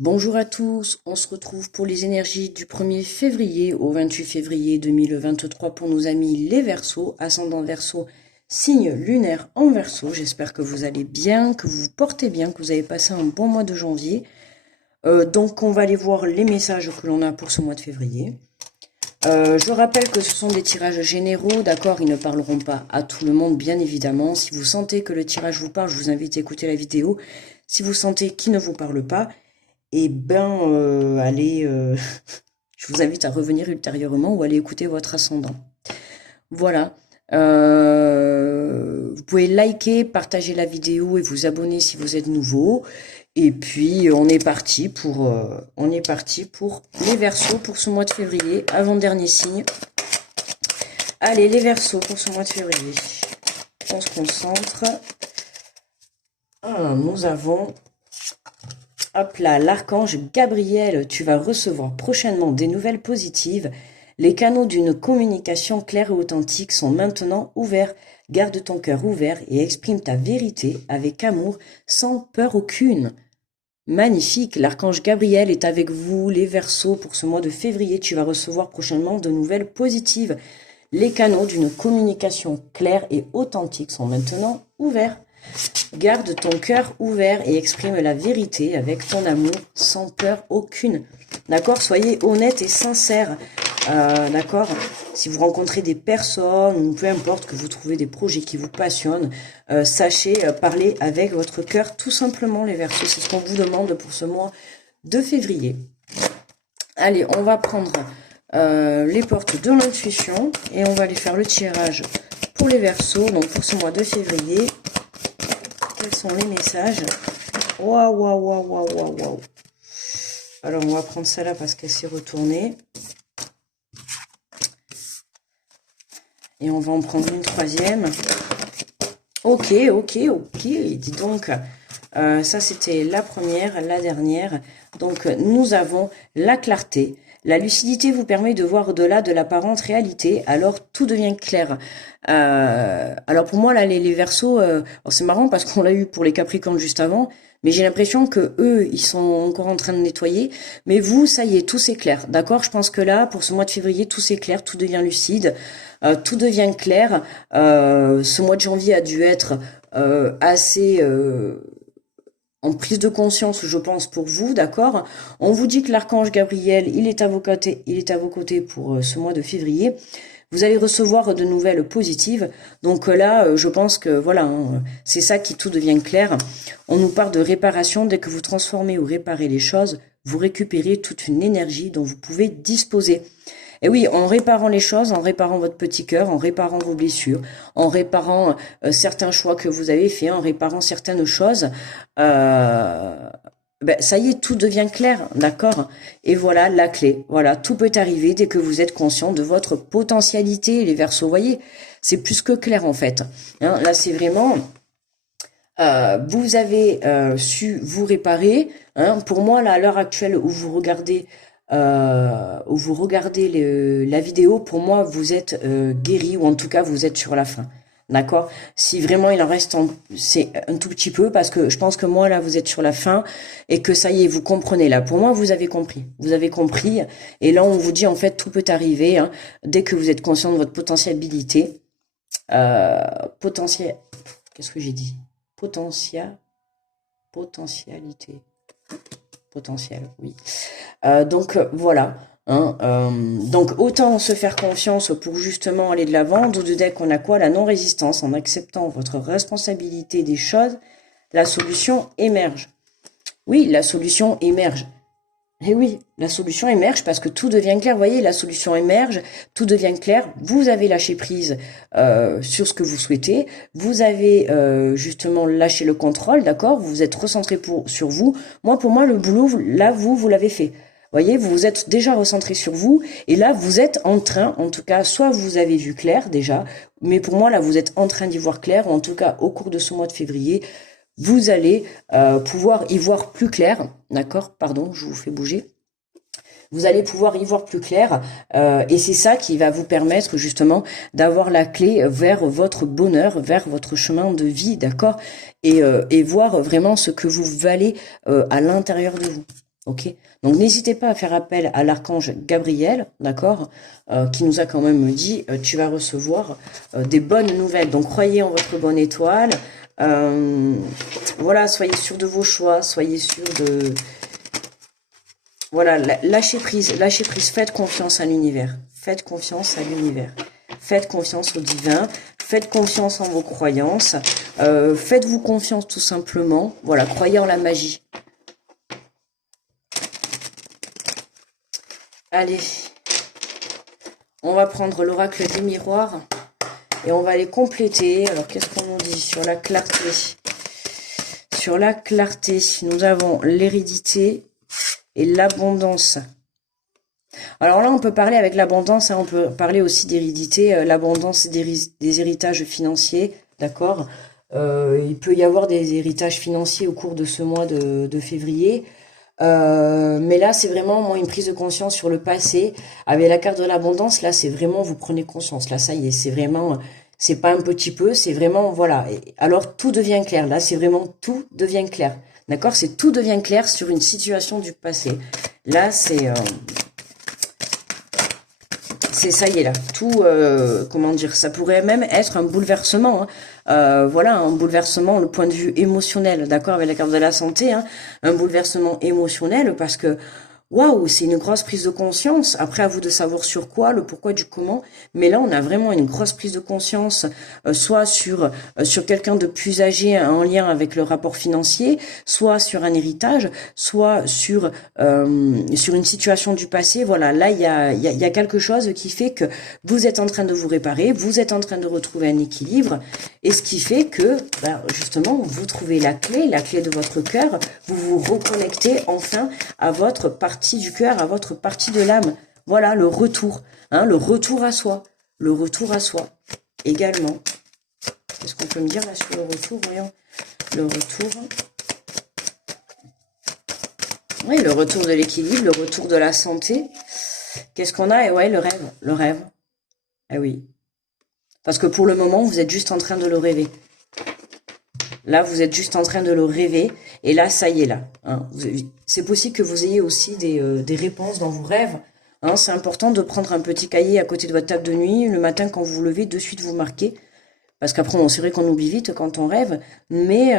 Bonjour à tous, on se retrouve pour les énergies du 1er février au 28 février 2023 pour nos amis les Verseaux, ascendant Verseau, signe lunaire en Verseau. J'espère que vous allez bien, que vous vous portez bien, que vous avez passé un bon mois de janvier. Donc on va aller voir les messages que l'on a pour ce mois de février. Je rappelle que ce sont des tirages généraux, d'accord, ils ne parleront pas à tout le monde, bien évidemment. Si vous sentez que le tirage vous parle, je vous invite à écouter la vidéo. Si vous sentez qu'il ne vous parle pas, eh ben, allez, je vous invite à revenir ultérieurement ou aller écouter votre ascendant. Voilà. Vous pouvez liker, partager la vidéo et vous abonner si vous êtes nouveau. Et puis, on est parti pour les Verseaux pour ce mois de février, avant-dernier signe. Allez, les Verseaux pour ce mois de février. On se concentre. Nous avons... Hop là, l'archange Gabriel, tu vas recevoir prochainement des nouvelles positives. Les canaux d'une communication claire et authentique sont maintenant ouverts. Garde ton cœur ouvert et exprime ta vérité avec amour, sans peur aucune. Magnifique, l'archange Gabriel est avec vous, les Verseaux, pour ce mois de février. Tu vas recevoir prochainement de nouvelles positives. Les canaux d'une communication claire et authentique sont maintenant ouverts. Garde ton cœur ouvert et exprime la vérité avec ton amour sans peur aucune. D'accord? Soyez honnête et sincère. D'accord? Si vous rencontrez des personnes, ou peu importe que vous trouvez des projets qui vous passionnent, sachez parler avec votre cœur tout simplement, les Verseaux. C'est ce qu'on vous demande pour ce mois de février. Allez, on va prendre les portes de l'intuition et on va aller faire le tirage pour les Verseaux. Donc pour ce mois de février, quels sont les messages? Waouh, waouh, waouh, waouh, waouh, waouh. Alors, on va prendre celle-là parce qu'elle s'est retournée. Et on va en prendre une troisième. Ok. Dis donc, ça c'était la première, la dernière. Donc, nous avons la clarté. La lucidité vous permet de voir au-delà de l'apparente réalité, alors tout devient clair. Alors pour moi, là, les Verseaux, c'est marrant parce qu'on l'a eu pour les Capricornes juste avant, mais j'ai l'impression que eux, ils sont encore en train de nettoyer. Mais vous, ça y est, tout c'est clair, d'accord? Je pense que là, pour ce mois de février, tout c'est clair, tout devient lucide, tout devient clair. Ce mois de janvier a dû être assez... en prise de conscience, je pense, pour vous, d'accord? On vous dit que l'archange Gabriel, il est à vos côtés pour ce mois de février. Vous allez recevoir de nouvelles positives. Donc là, je pense que voilà, hein, c'est ça qui tout devient clair. On nous parle de réparation. Dès que vous transformez ou réparez les choses, vous récupérez toute une énergie dont vous pouvez disposer. Et oui, en réparant les choses, en réparant votre petit cœur, en réparant vos blessures, en réparant certains choix que vous avez faits, en réparant certaines choses, ça y est, tout devient clair, d'accord? Et voilà la clé. Voilà, tout peut arriver dès que vous êtes conscient de votre potentialité, les Verseaux. Vous voyez, c'est plus que clair en fait. Hein, là, c'est vraiment... vous avez su vous réparer. Hein, pour moi, là, à l'heure actuelle où vous regardez la vidéo, pour moi, vous êtes guéri, ou en tout cas, vous êtes sur la fin. D'accord? Si vraiment il en reste, c'est un tout petit peu, parce que je pense que moi, là, vous êtes sur la fin, et que ça y est, vous comprenez, là. Pour moi, vous avez compris. Vous avez compris, et là, on vous dit, en fait, tout peut arriver, hein, dès que vous êtes conscient de votre potentialité. Qu'est-ce que j'ai dit? Potentialité. Potentiel, oui. Donc voilà. Hein, donc autant se faire confiance pour justement aller de l'avant. D'où de deck, on a quoi? La non-résistance. En acceptant votre responsabilité des choses, la solution émerge. Oui, la solution émerge. Et oui, la solution émerge parce que tout devient clair. Vous voyez, la solution émerge, tout devient clair. Vous avez lâché prise sur ce que vous souhaitez. Vous avez justement lâché le contrôle, d'accord? Vous vous êtes recentré sur vous. Pour moi, le boulot, là, vous l'avez fait. Vous voyez, vous vous êtes déjà recentré sur vous. Et là, vous êtes en train, en tout cas, soit vous avez vu clair déjà, mais pour moi, là, vous êtes en train d'y voir clair. Ou en tout cas, au cours de ce mois de février, vous allez pouvoir y voir plus clair, d'accord? Pardon, je vous fais bouger. Vous allez pouvoir y voir plus clair et c'est ça qui va vous permettre justement d'avoir la clé vers votre bonheur, vers votre chemin de vie, d'accord? Et voir vraiment ce que vous valez à l'intérieur de vous. Ok? Donc n'hésitez pas à faire appel à l'archange Gabriel, d'accord? Qui nous a quand même dit, tu vas recevoir des bonnes nouvelles. Donc croyez en votre bonne étoile. Voilà, soyez sûr de vos choix, soyez sûr de... Voilà, lâchez prise, faites confiance à l'univers. Faites confiance à l'univers. Faites confiance au divin. Faites confiance en vos croyances. Faites-vous confiance tout simplement. Voilà, croyez en la magie. Allez, on va prendre l'oracle des miroirs et on va les compléter. Alors, qu'est-ce qu'on nous dit sur la clarté? Sur la clarté, nous avons l'hérédité et l'abondance. Alors là, on peut parler avec l'abondance, hein, on peut parler aussi d'hérédité, l'abondance des héritages financiers, d'accord? Il peut y avoir des héritages financiers au cours de ce mois de février. Mais là, c'est vraiment moi une prise de conscience sur le passé. Avec la carte de l'abondance, là, c'est vraiment, vous prenez conscience. Là, ça y est, c'est vraiment, c'est pas un petit peu, c'est vraiment, voilà. Et alors, tout devient clair. Là, c'est vraiment tout devient clair. D'accord? C'est tout devient clair sur une situation du passé. Là, c'est ça y est là, tout, comment dire, ça pourrait même être un bouleversement, hein. Voilà, un bouleversement, le point de vue émotionnel, d'accord, avec la carte de la santé, hein, un bouleversement émotionnel parce que, waouh, c'est une grosse prise de conscience, après à vous de savoir sur quoi, le pourquoi du comment, mais là on a vraiment une grosse prise de conscience, soit sur quelqu'un de plus âgé en lien avec le rapport financier, soit sur un héritage, soit sur une situation du passé. Voilà, là il y a quelque chose qui fait que vous êtes en train de vous réparer, vous êtes en train de retrouver un équilibre, et ce qui fait que justement vous trouvez la clé de votre cœur, vous vous reconnectez enfin à votre partie du cœur, à votre partie de l'âme. Voilà, le retour, hein, le retour à soi, également. Qu'est-ce qu'on peut me dire là sur le retour? Voyons, le retour. Oui, le retour de l'équilibre, le retour de la santé. Qu'est-ce qu'on a? Et ouais, le rêve. Eh oui. Parce que pour le moment, vous êtes juste en train de le rêver. Là, vous êtes juste en train de le rêver. Et là, ça y est, là. Hein. C'est possible que vous ayez aussi des réponses dans vos rêves. Hein. C'est important de prendre un petit cahier à côté de votre table de nuit. Le matin, quand vous vous levez, de suite vous marquez. Parce qu'après, c'est vrai qu'on oublie vite quand on rêve. Mais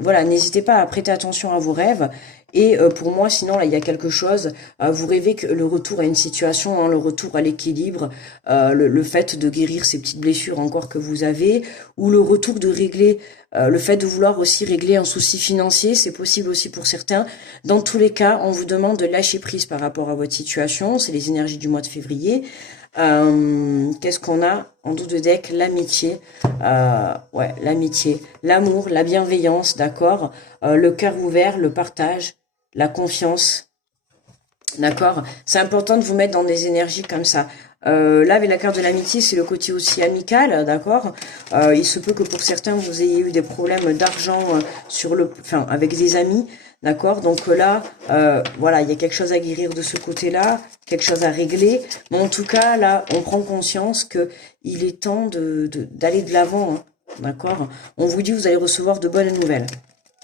voilà, n'hésitez pas à prêter attention à vos rêves. Et pour moi, sinon, là, il y a quelque chose. Vous rêvez que le retour à une situation, hein, le retour à l'équilibre, le fait de guérir ces petites blessures encore que vous avez, ou le retour de régler, le fait de vouloir aussi régler un souci financier, c'est possible aussi pour certains. Dans tous les cas, on vous demande de lâcher prise par rapport à votre situation. C'est les énergies du mois de février. Qu'est-ce qu'on a en dos de deck? L'amitié, ouais, l'amitié, l'amour, la bienveillance, d'accord, le cœur ouvert, le partage, la confiance, d'accord. C'est important de vous mettre dans des énergies comme ça. Là, avec la carte de l'amitié, c'est le côté aussi amical, d'accord. Il se peut que pour certains, vous ayez eu des problèmes d'argent avec des amis. D'accord, donc là, voilà, il y a quelque chose à guérir de ce côté-là, quelque chose à régler. Mais en tout cas, là, on prend conscience que il est temps d'aller de l'avant. Hein, d'accord, on vous dit, vous allez recevoir de bonnes nouvelles.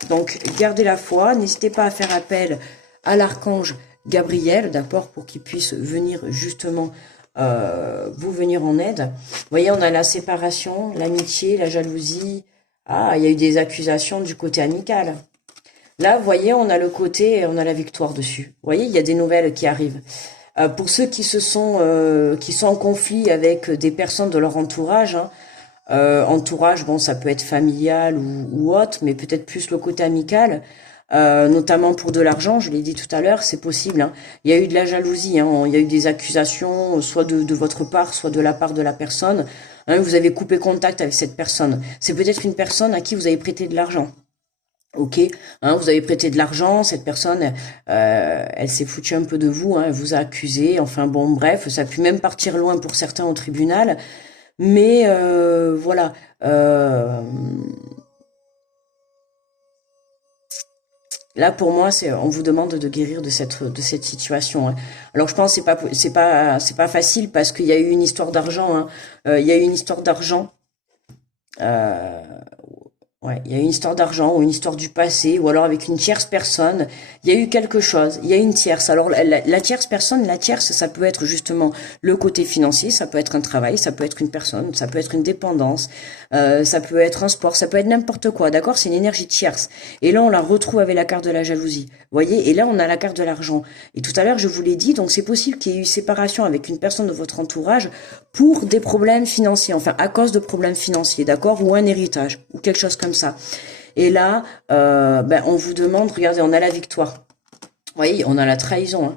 Donc, gardez la foi. N'hésitez pas à faire appel à l'archange Gabriel, d'accord, pour qu'il puisse venir justement vous venir en aide. Vous voyez, on a la séparation, l'amitié, la jalousie. Ah, il y a eu des accusations du côté amical. Là, vous voyez, on a le côté, on a la victoire dessus. Vous voyez, il y a des nouvelles qui arrivent. Pour ceux qui sont en conflit avec des personnes de leur entourage, hein, entourage, bon, ça peut être familial ou autre, mais peut-être plus le côté amical, notamment pour de l'argent, je l'ai dit tout à l'heure, c'est possible. Hein. Il y a eu de la jalousie, hein, il y a eu des accusations, soit de votre part, soit de la part de la personne. Hein, vous avez coupé contact avec cette personne. C'est peut-être une personne à qui vous avez prêté de l'argent. Ok, hein, vous avez prêté de l'argent, cette personne, elle s'est foutue un peu de vous, hein, elle vous a accusé, enfin bon, bref, ça a pu même partir loin pour certains au tribunal, mais voilà, là pour moi, on vous demande de guérir de cette situation. Hein. Alors je pense que c'est pas facile parce qu'il y a eu une histoire d'argent, hein, il y a eu une histoire d'argent. Ouais, il y a une histoire d'argent ou une histoire du passé ou alors avec une tierce personne. Il y a eu quelque chose, il y a une tierce. Alors la tierce personne, la tierce, ça peut être justement le côté financier, ça peut être un travail, ça peut être une personne, ça peut être une dépendance, ça peut être un sport, ça peut être n'importe quoi, d'accord? C'est une énergie tierce. Et là, on la retrouve avec la carte de la jalousie. Vous voyez? Et là, on a la carte de l'argent. Et tout à l'heure, je vous l'ai dit, donc c'est possible qu'il y ait eu séparation avec une personne de votre entourage pour des problèmes financiers, enfin à cause de problèmes financiers, d'accord? Ou un héritage, ou quelque chose comme ça. Et là, on vous demande, regardez, on a la victoire. Vous voyez, on a la trahison. Hein.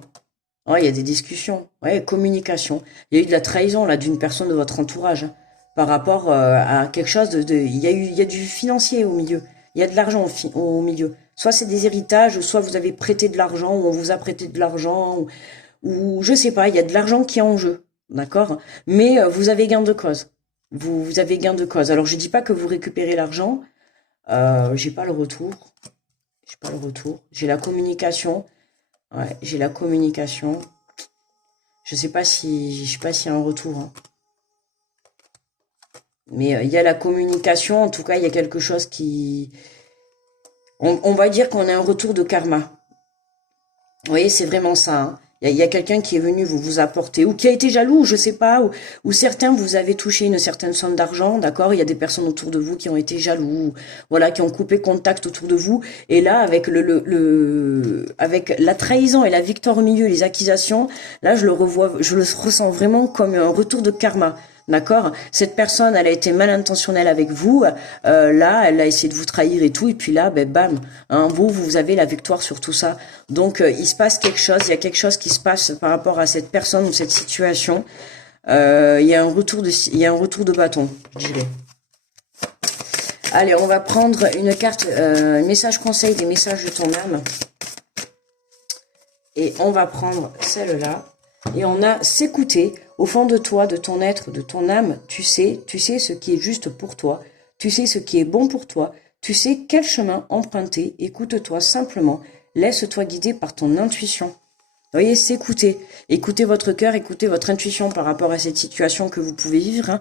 Ouais, il y a des discussions, ouais, communication. Il y a eu de la trahison là d'une personne de votre entourage hein, par rapport à quelque chose il y a du financier au milieu. Il y a de l'argent au milieu. Soit c'est des héritages, soit vous avez prêté de l'argent, ou on vous a prêté de l'argent, ou je sais pas, il y a de l'argent qui est en jeu, d'accord? Mais vous avez gain de cause. Vous avez gain de cause. Alors je dis pas que vous récupérez l'argent, j'ai pas le retour. J'ai pas le retour. J'ai la communication. Ouais, j'ai la communication. Je sais pas s'il y a un retour. Hein. Mais il y a la communication. En tout cas, il y a quelque chose qui. On va dire qu'on a un retour de karma. Vous voyez, c'est vraiment ça. Hein. Il y a quelqu'un qui est venu vous apporter, ou qui a été jaloux, je sais pas, ou certains vous avez touché une certaine somme d'argent, d'accord? Il y a des personnes autour de vous qui ont été jaloux, voilà, qui ont coupé contact autour de vous. Et là, avec avec la trahison et la victoire au milieu, les accusations, là, je le ressens vraiment comme un retour de karma. D'accord? Cette personne, elle a été mal intentionnelle avec vous. Là, elle a essayé de vous trahir et tout. Et puis là, ben bam, hein, vous avez la victoire sur tout ça. Donc, il se passe quelque chose. Il y a quelque chose qui se passe par rapport à cette personne ou cette situation. Il y a il y a un retour de bâton, je dirais. Allez, on va prendre une carte, message conseil des messages de ton âme. Et on va prendre celle-là. Et on a s'écouter au fond de toi, de ton être, de ton âme. Tu sais ce qui est juste pour toi. Tu sais ce qui est bon pour toi. Tu sais quel chemin emprunter. Écoute-toi simplement. Laisse-toi guider par ton intuition. Vous voyez, s'écouter. Écoutez votre cœur, écoutez votre intuition par rapport à cette situation que vous pouvez vivre,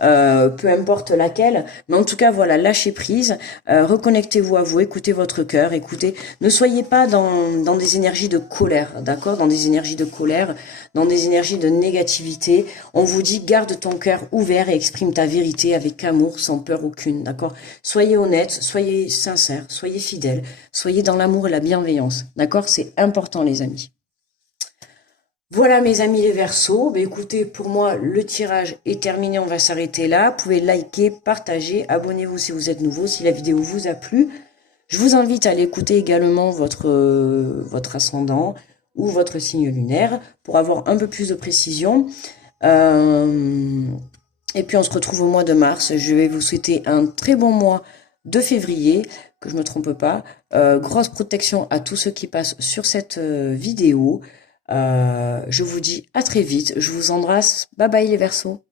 hein. Peu importe laquelle. Mais en tout cas, voilà, lâchez prise, reconnectez-vous à vous, écoutez votre cœur, écoutez. Ne soyez pas dans des énergies de colère, d'accord? Dans des énergies de colère, dans des énergies de négativité. On vous dit, garde ton cœur ouvert et exprime ta vérité avec amour, sans peur aucune, d'accord? Soyez honnête, soyez sincère, soyez fidèle, soyez dans l'amour et la bienveillance, d'accord? C'est important, les amis. Voilà mes amis les Verseaux, écoutez, pour moi le tirage est terminé, on va s'arrêter là. Vous pouvez liker, partager, abonnez-vous si vous êtes nouveau, si la vidéo vous a plu. Je vous invite à aller écouter également votre ascendant ou votre signe lunaire pour avoir un peu plus de précision. Et puis on se retrouve au mois de mars. Je vais vous souhaiter un très bon mois de février, que je ne me trompe pas. Grosse protection à tous ceux qui passent sur cette vidéo. Je vous dis à très vite. Je vous embrasse. Bye bye les Verseaux.